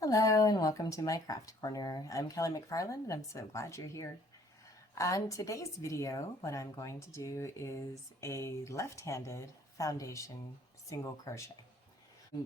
Hello and welcome to my craft corner. I'm Kelly McFarland and I'm so glad you're here. On today's video, what I'm going to do is a left-handed foundation single crochet.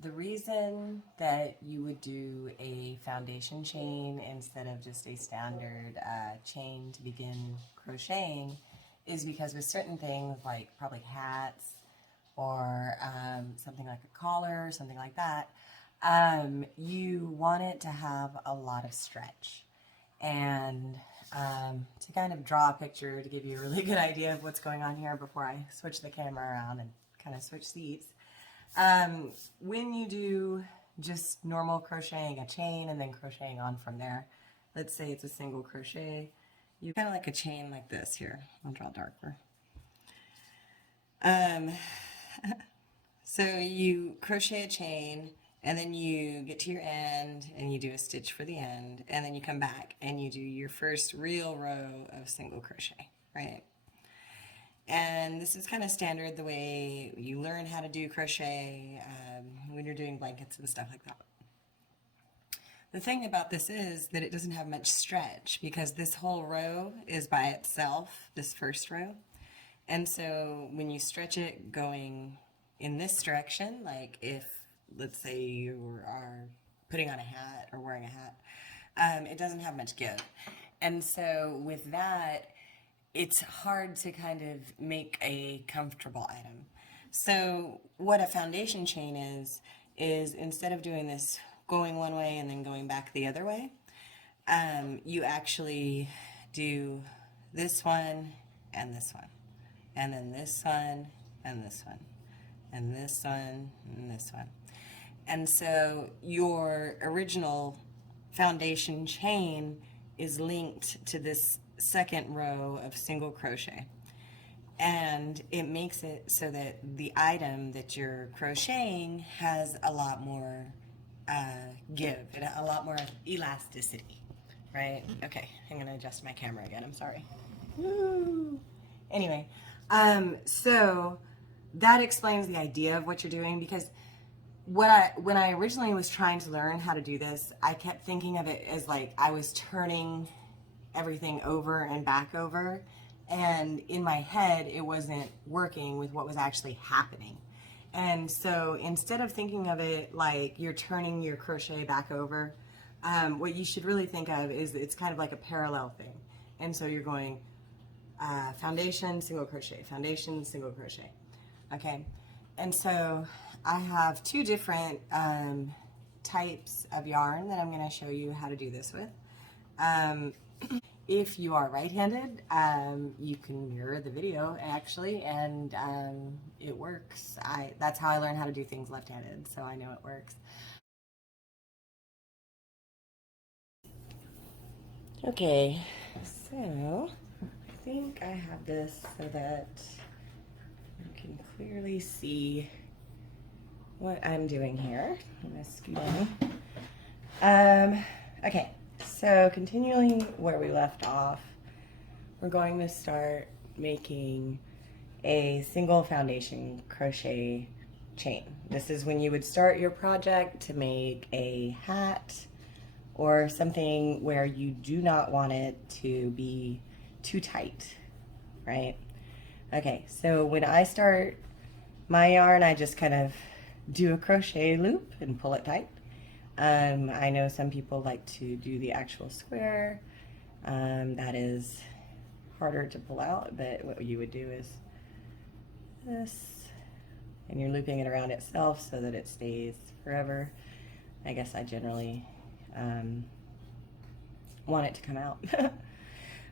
The reason that you would do a foundation chain instead of just a standard chain to begin crocheting is because with certain things like probably hats or something like a collar, something like that, you want it to have a lot of stretch. And to kind of draw a picture to give you a really good idea of what's going on here before I switch the camera around and kind of switch seats. When you do just normal crocheting a chain and then crocheting on from there, let's say it's a single crochet, you kind of like a chain like this here. I'll draw darker. So you crochet a chain and then you get to your end and you do a stitch for the end, and then you come back and you do your first real row of single crochet, right? And this is kind of standard the way you learn how to do crochet when you're doing blankets and stuff like that. The thing about this is that it doesn't have much stretch because this whole row is by itself, this first row. And so when you stretch it going in this direction, like if, let's say you are putting on a hat or wearing a hat, it doesn't have much give. And so with that, it's hard to kind of make a comfortable item. So what a foundation chain is instead of doing this going one way and then going back the other way, you actually do this one and this one, and then this one and this one, and this one and this one. And so your original foundation chain is linked to this second row of single crochet. And it makes it so that the item that you're crocheting has a lot more give, and a lot more elasticity, right? Okay, I'm going to adjust my camera again. I'm sorry. Woo. Anyway, so that explains the idea of what you're doing, because when I originally was trying to learn how to do this, I kept thinking of it as like I was turning everything over and back over, and in my head it wasn't working with what was actually happening. And so instead of thinking of it like you're turning your crochet back over, what you should really think of is it's kind of like a parallel thing. And so you're going foundation, single crochet, foundation, single crochet. Okay, and so I have two different types of yarn that I'm going to show you how to do this with. If you are right-handed, you can mirror the video actually, and it works. That's how I learned how to do things left-handed, so I know it works. Okay, so I think I have this so that you can clearly see what I'm doing here. I'm going to scoot in. Okay, so continuing where we left off, we're going to start making a single foundation crochet chain. This is when you would start your project to make a hat or something where you do not want it to be too tight, right? Okay, so when I start my yarn, I just kind of do a crochet loop and pull it tight. I know some people like to do the actual square. That is harder to pull out, but what you would do is this, and you're looping it around itself so that it stays forever. I guess I generally want it to come out.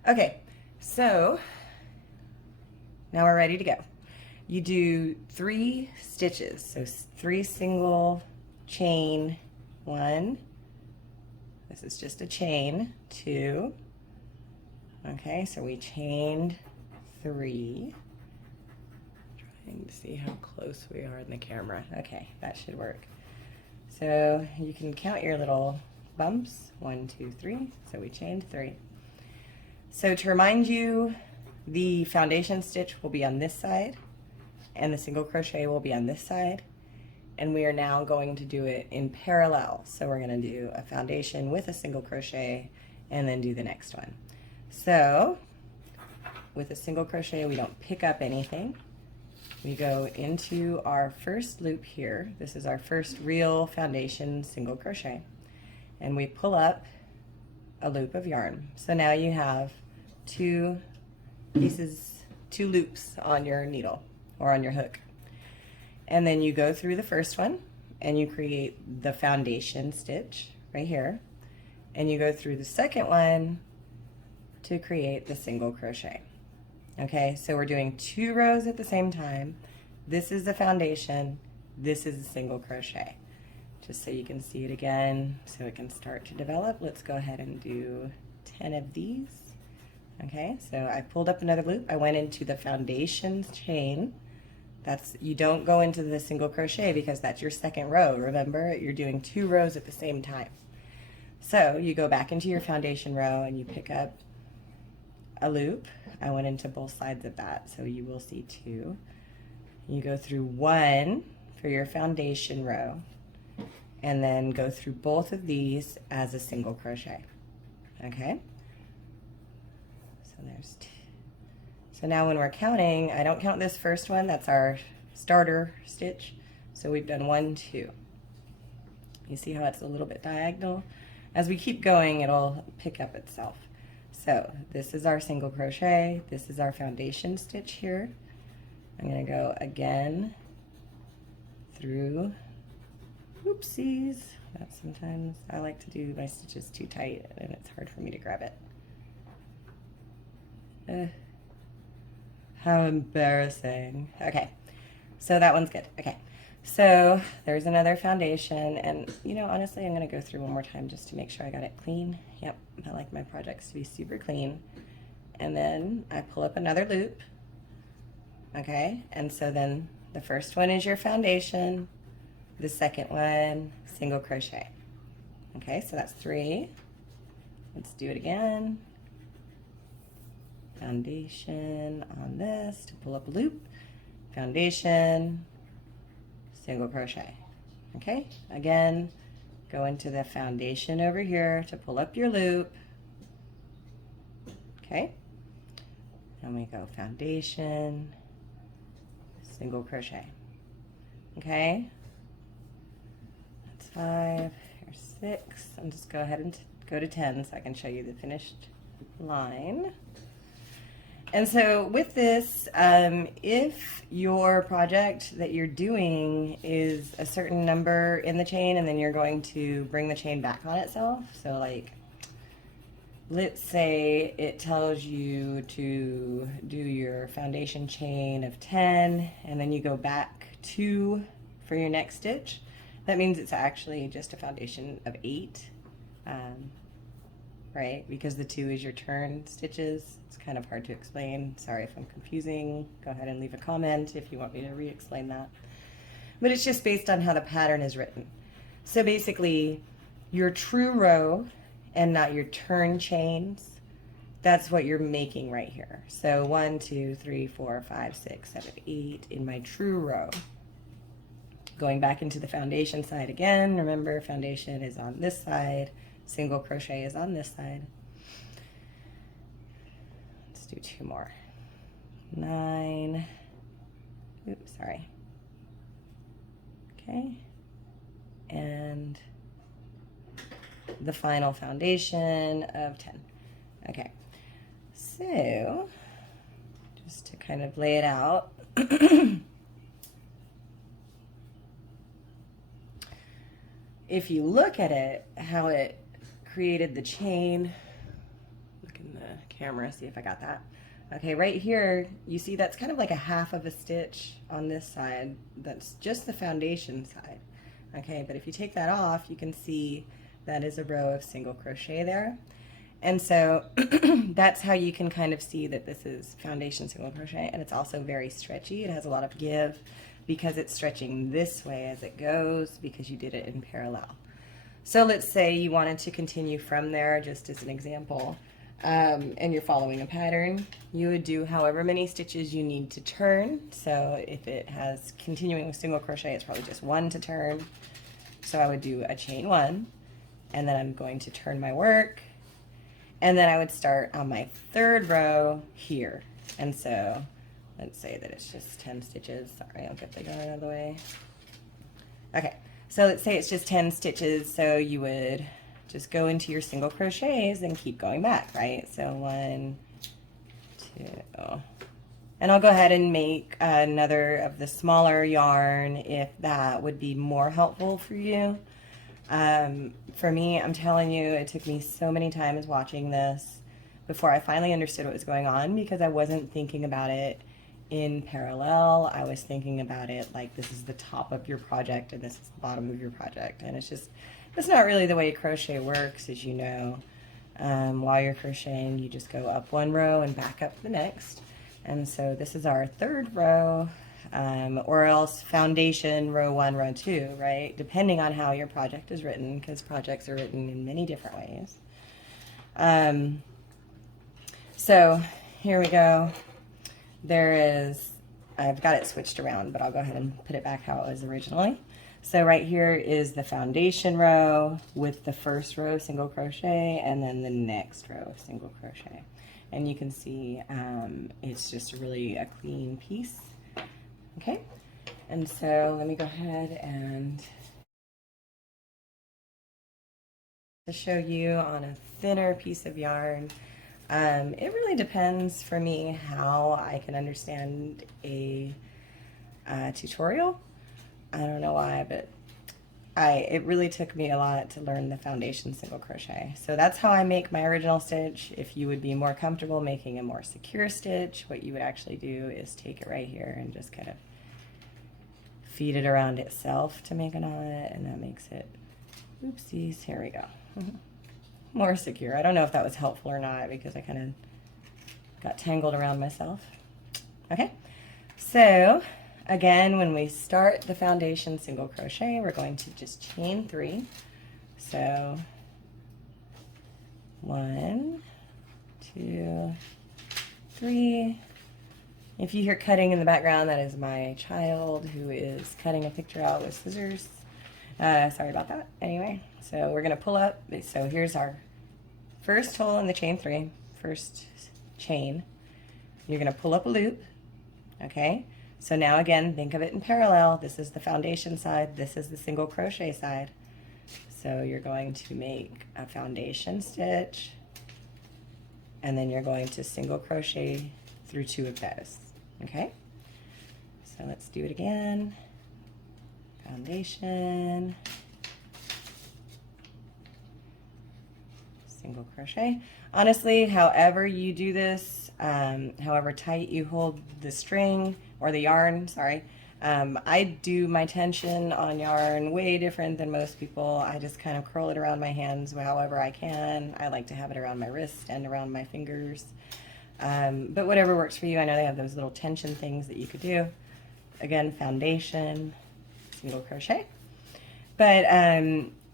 Okay, so now we're ready to go. You do 3 stitches, so 3 single chain, 1, this is just a chain, 2, okay, so we chained 3, trying to see how close we are in the camera. Okay, that should work. So you can count your little bumps, 1, 2, 3, so we chained 3. So to remind you, the foundation stitch will be on this side and the single crochet will be on this side, and we are now going to do it in parallel. So we're going to do a foundation with a single crochet and then do the next one. So with a single crochet, we don't pick up anything. We go into our first loop here. This is our first real foundation single crochet, and we pull up a loop of yarn. So now you have two loops on your needle or on your hook. And then you go through the first one and you create the foundation stitch right here. And you go through the second one to create the single crochet. Okay, so we're doing 2 rows at the same time. This is the foundation, this is a single crochet. Just so you can see it again, so it can start to develop. Let's go ahead and do 10 of these. Okay, so I pulled up another loop. I went into the foundation chain. You don't go into the single crochet because that's your second row. Remember, you're doing 2 rows at the same time. So you go back into your foundation row and you pick up a loop. I went into both sides of that, so you will see 2. You go through 1 for your foundation row, and then go through both of these as a single crochet. Okay? So there's 2. So now when we're counting, I don't count this first one, that's our starter stitch. So we've done 1, 2. You see how it's a little bit diagonal? As we keep going, it'll pick up itself. So this is our single crochet, this is our foundation stitch here. I'm going to go again through, oopsies, that sometimes I like to do my stitches too tight and it's hard for me to grab it. How embarrassing. Okay, so that one's good. Okay, so there's another foundation, and you know, honestly, I'm going to go through one more time just to make sure I got it clean. Yep, I like my projects to be super clean. And then I pull up another loop. Okay, and so then the first one is your foundation, the second one, single crochet. Okay, so that's 3. Let's do it again. Foundation on this to pull up a loop, foundation, single crochet. Okay, again, go into the foundation over here to pull up your loop. Okay, and we go foundation, single crochet. Okay, that's 5, here's 6. I'll just go ahead and go to 10 so I can show you the finished line. And so with this, if your project that you're doing is a certain number in the chain and then you're going to bring the chain back on itself, so like let's say it tells you to do your foundation chain of 10 and then you go back 2 for your next stitch, that means it's actually just a foundation of 8. Right? Because the 2 is your turn stitches. It's kind of hard to explain. Sorry if I'm confusing. Go ahead and leave a comment if you want me to re-explain that. But it's just based on how the pattern is written. So basically, your true row and not your turn chains, that's what you're making right here. So 1, 2, 3, 4, 5, 6, 7, 8 in my true row. Going back into the foundation side again, remember foundation is on this side, single crochet is on this side. Let's do 2 more. 9, oops, sorry. Okay, and the final foundation of 10. Okay, so just to kind of lay it out. If you look at it, how it created the chain, look in the camera, see if I got that. Okay, right here, you see that's kind of like a half of a stitch on this side. That's just the foundation side. Okay, but if you take that off, you can see that is a row of single crochet there. And so that's how you can kind of see that this is foundation single crochet, and it's also very stretchy. It has a lot of give because it's stretching this way as it goes because you did it in parallel. So let's say you wanted to continue from there, just as an example. and you're following a pattern, you would do however many stitches you need to turn. So if it has continuing with single crochet, it's probably just 1 to turn. So I would do a chain 1, and then I'm going to turn my work, and then I would start on my 3rd row here. And so let's say that it's just 10 stitches. Sorry, I'll get the yarn out of the way. Okay, so let's say it's just 10 stitches, so you would just go into your single crochets and keep going back, right? So 1, 2, and I'll go ahead and make another of the smaller yarn if that would be more helpful for you. For me, I'm telling you, it took me so many times watching this before I finally understood what was going on, because I wasn't thinking about it in parallel. I was thinking about it like this is the top of your project and this is the bottom of your project, and it's not really the way crochet works, as you know. While you're crocheting, you just go up 1 row and back up the next. And so this is our 3rd row, or else foundation row 1, row 2, right? Depending on how your project is written, because projects are written in many different ways. So here we go. I've got it switched around, but I'll go ahead and put it back how it was originally. So right here is the foundation row with the 1st row single crochet, and then the next row of single crochet. And you can see it's just really a clean piece. Okay, and so let me go ahead and to show you on a thinner piece of yarn. It really depends for me how I can understand a tutorial. I don't know why, but it really took me a lot to learn the foundation single crochet. So that's how I make my original stitch. If you would be more comfortable making a more secure stitch, what you would actually do is take it right here and just kind of feed it around itself to make a knot, and that makes it, oopsies, here we go. More secure. I don't know if that was helpful or not, because I kind of got tangled around myself. Okay, so again, when we start the foundation single crochet, we're going to just chain 3. So 1, 2, 3. If you hear cutting in the background, that is my child who is cutting a picture out with scissors. Sorry about that. Anyway, so we're going to pull up. So here's our first hole in the chain 3, first chain. You're going to pull up a loop. Okay, so now again, think of it in parallel. This is the foundation side, this is the single crochet side. So you're going to make a foundation stitch, and then you're going to single crochet through 2 of those. Okay, so let's do it again. Foundation, single crochet. Honestly, however you do this, however tight you hold the string or the yarn, sorry, I do my tension on yarn way different than most people. I just kind of curl it around my hands however I can. I like to have it around my wrist and around my fingers. But whatever works for you. I know they have those little tension things that you could do. Again, foundation, single crochet. But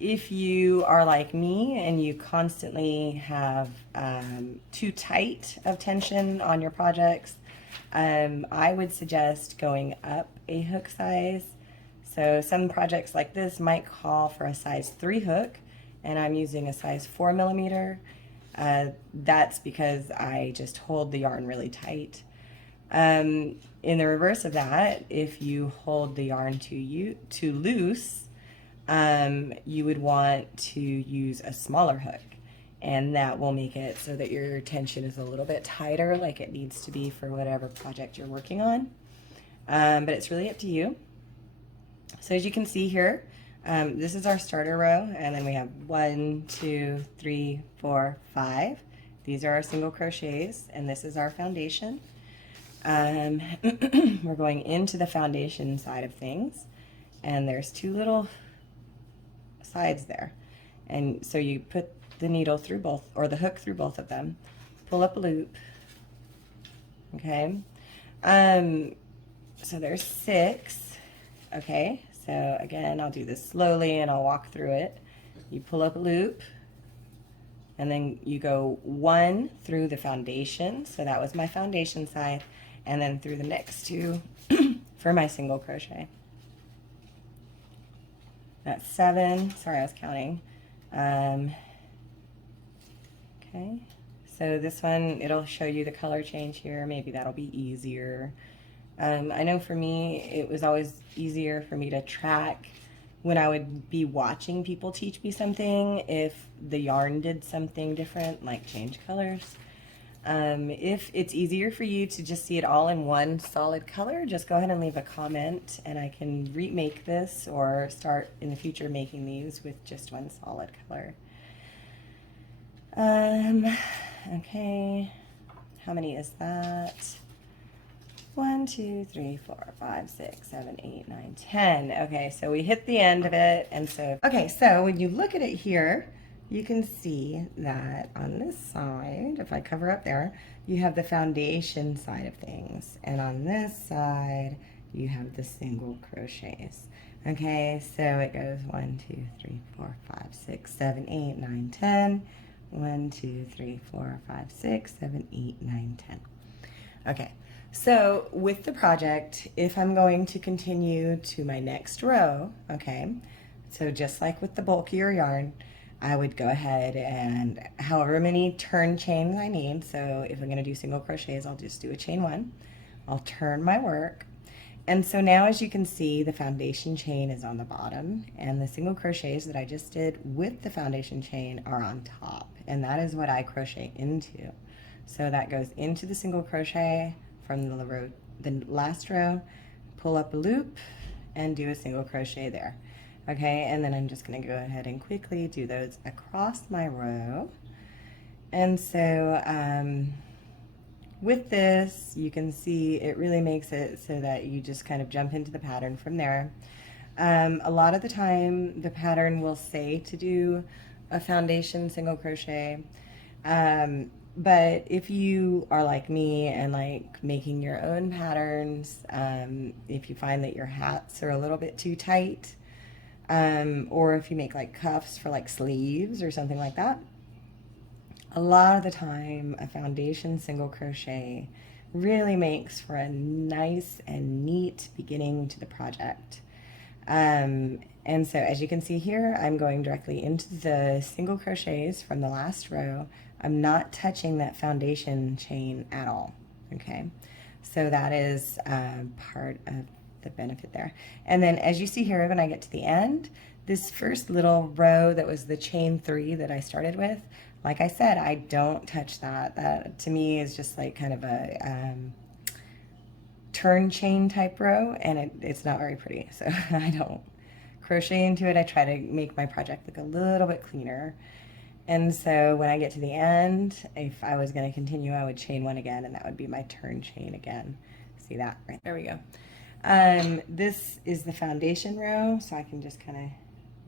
if you are like me and you constantly have too tight of tension on your projects, I would suggest going up a hook size. So some projects like this might call for a size 3 hook, and I'm using a size 4 millimeter. That's because I just hold the yarn really tight. In the reverse of that, if you hold the yarn too loose, you would want to use a smaller hook, and that will make it so that your tension is a little bit tighter, like it needs to be for whatever project you're working on. But it's really up to you. So as you can see here, this is our starter row, and then we have 1, 2, 3, 4, 5. These are our single crochets, and this is our foundation. We're going into the foundation side of things, and there's 2 little sides there, and so you put the needle through both, or the hook through both of them, pull up a loop. Okay, so there's 6. Okay, so again, I'll do this slowly and I'll walk through it. You pull up a loop, and then you go 1 through the foundation, so that was my foundation side, and then through the next 2 for my single crochet. That's 7. Sorry, I was counting. Okay, so this one, it'll show you the color change here. Maybe that'll be easier. I know for me, it was always easier for me to track when I would be watching people teach me something, if the yarn did something different, like change colors. If it's easier for you to just see it all in one solid color, just go ahead and leave a comment and I can remake this or start in the future making these with just one solid color. Okay, how many is that? 1, 2, 3, 4, 5, 6, 7, 8, 9, 10. Okay, so we hit the end of it, and so, okay, so when you look at it here, you can see that on this side, if I cover up there, you have the foundation side of things, and on this side, you have the single crochets. Okay, so it goes 1, 2, 3, 4, 5, 6, 7, 8, 9, 10. 1, 2, 3, 4, 5, 6, 7, 8, 9, 10. Okay, so with the project, if I'm going to continue to my next row, okay, so just like with the bulkier yarn, I would go ahead and however many turn chains I need, so if I'm going to do single crochets, I'll just do a chain 1. I'll turn my work. And so now, as you can see, the foundation chain is on the bottom, and the single crochets that I just did with the foundation chain are on top, and that is what I crochet into. So that goes into the single crochet from the last row, pull up a loop, and do a single crochet there. Okay, and then I'm just going to go ahead and quickly do those across my row. And so, with this, you can see it really makes it so that you just kind of jump into the pattern from there. A lot of the time, the pattern will say to do a foundation single crochet. But if you are like me and like making your own patterns, if you find that your hats are a little bit too tight, or if you make like cuffs for like sleeves or something like that, a lot of the time a foundation single crochet really makes for a nice and neat beginning to the project. And so as you can see here, I'm going directly into the single crochets from the last row. I'm not touching that foundation chain at all. Okay, so that is part of the benefit there. And then as you see here, when I get to the end, this first little row that was the chain 3 that I started with, like I said, I don't touch that. That to me is just like kind of a turn chain type row, and it's not very pretty, so I don't crochet into it. I try to make my project look a little bit cleaner. And so when I get to the end, if I was going to continue, I would chain 1 again, and that would be my turn chain again. See that? Right there we go. This is the foundation row, so I can just kind of,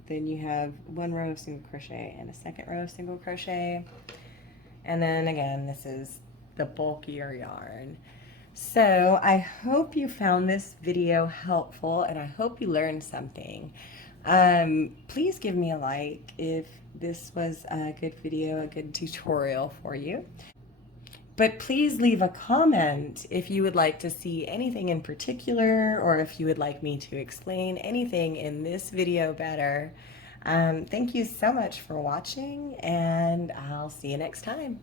then you have 1 row of single crochet and a 2nd row of single crochet. And then again, this is the bulkier yarn. So I hope you found this video helpful, and I hope you learned something. Please give me a like if this was a good video, a good tutorial for you. But please leave a comment if you would like to see anything in particular, or if you would like me to explain anything in this video better. Thank you so much for watching, and I'll see you next time.